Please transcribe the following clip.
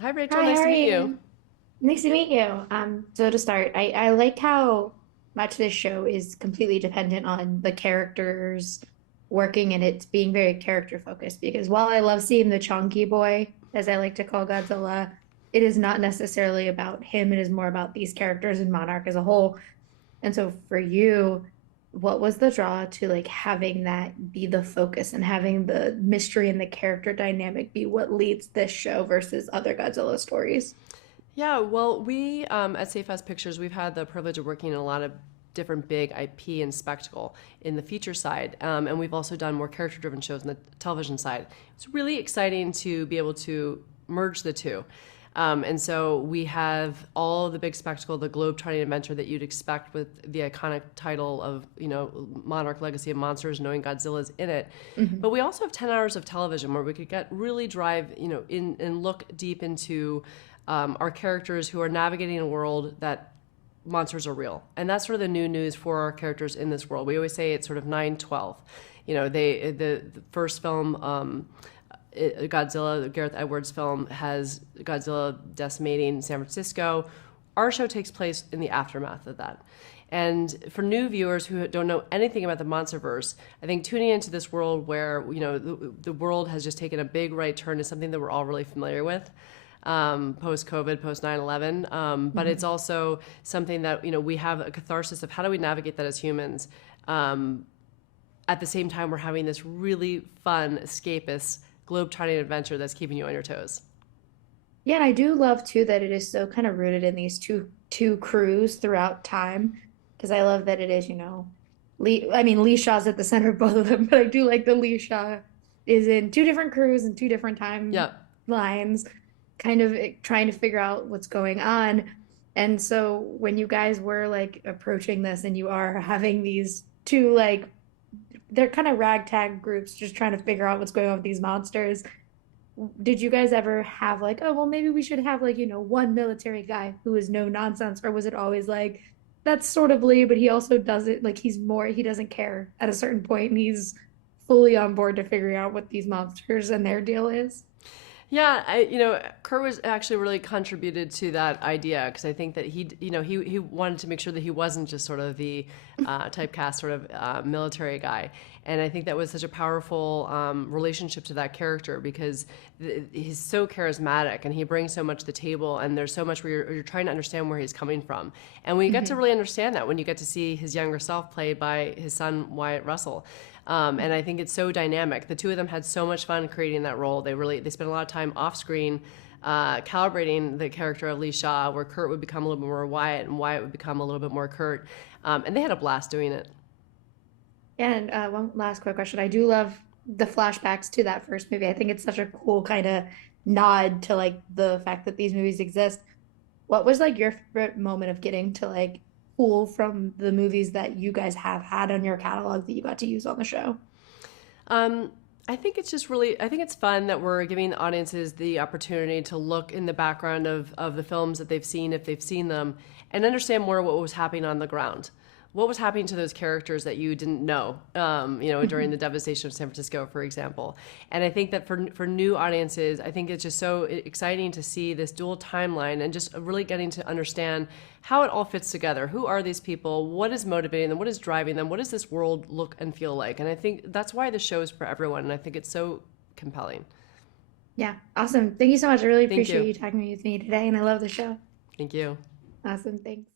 Hi, Rachel. Hi, Nice how to are meet you. you? Nice to meet you. So to start, I like how much this show is completely dependent on the characters working and it's being very character focused because while I love seeing the chonky boy, as I like to call Godzilla, it is not necessarily about him. It is more about these characters and Monarch as a whole. And so for you, what was the draw to like having that be the focus and having the mystery and the character dynamic be what leads this show versus other Godzilla stories? Yeah, well, we at Safe House Pictures, we've had the privilege of working in a lot of different big IP and spectacle in the feature side, and we've also done more character-driven shows on the television side. It's really exciting to be able to merge the two. And so we have all of the big spectacle, the globe-trotting adventure that you'd expect with the iconic title of, Monarch Legacy of Monsters, knowing Godzilla's in it. But Mhm. we also have 10 hours of television where we could get really drive, in and look deep into our characters who are navigating a world that monsters are real. And that's sort of the new news for our characters in this world. We always say it's sort of 9/12. The first film, Godzilla, the Gareth Edwards film, has Godzilla decimating San Francisco. Our show takes place in the aftermath of that. And for new viewers who don't know anything about the MonsterVerse, I think tuning into this world where the world has just taken a big right turn is something that we're all really familiar with, post COVID, post 9/11. But it's Mhm. also something that we have a catharsis of how do we navigate that as humans. At the same time, we're having this really fun, escapist, globe-trotting adventure that's keeping you on your toes. Yeah, and I do love too that it is so kind of rooted in these two crews throughout time because I love that it is, Lee Shaw's at the center of both of them, but I do like that Lee Shaw is in two different crews and two different Yeah. timelines, kind of trying to figure out what's going on. And so when you guys were like approaching this and you are having these two like they're kind of ragtag groups just trying to figure out what's going on with these monsters. Did you guys ever have like, oh, well, maybe we should have like, one military guy who is no nonsense? Or was it always like, that's sort of Lee, but he also does it like he doesn't care at a certain point and he's fully on board to figuring out what these monsters and their deal is? Yeah, Kurt was actually really contributed to that idea because I think that he wanted to make sure that he wasn't just sort of the typecast sort of military guy, and I think that was such a powerful relationship to that character because he's so charismatic and he brings so much to the table, and there's so much where you're trying to understand where he's coming from, and when you get to Mhm. really understand that, when you get to see his younger self played by his son Wyatt Russell. And I think it's so dynamic. The two of them had so much fun creating that role. They spent a lot of time off screen calibrating the character of Lee Shaw, where Kurt would become a little bit more Wyatt and Wyatt would become a little bit more Kurt. And they had a blast doing it. And one last quick question. I do love the flashbacks to that first movie. I think it's such a cool kind of nod to like the fact that these movies exist. What was like your favorite moment of getting to like pull from the movies that you guys have had on your catalog that you got to use on the show? Um, I think it's just really, I think it's fun that we're giving the audiences the opportunity to look in the background of the films that they've seen, if they've seen them, and understand more what was happening on the ground. What was happening to those characters that you didn't know, during the devastation of San Francisco, for example. And I think that for new audiences, I think it's just so exciting to see this dual timeline and just really getting to understand how it all fits together. Who are these people? What is motivating them? What is driving them? What does this world look and feel like? And I think that's why the show is for everyone. And I think it's so compelling. Yeah, awesome. Thank you so much. I really Thank appreciate you. you talking with me today, and I love the show. Thank you. Awesome. Thanks.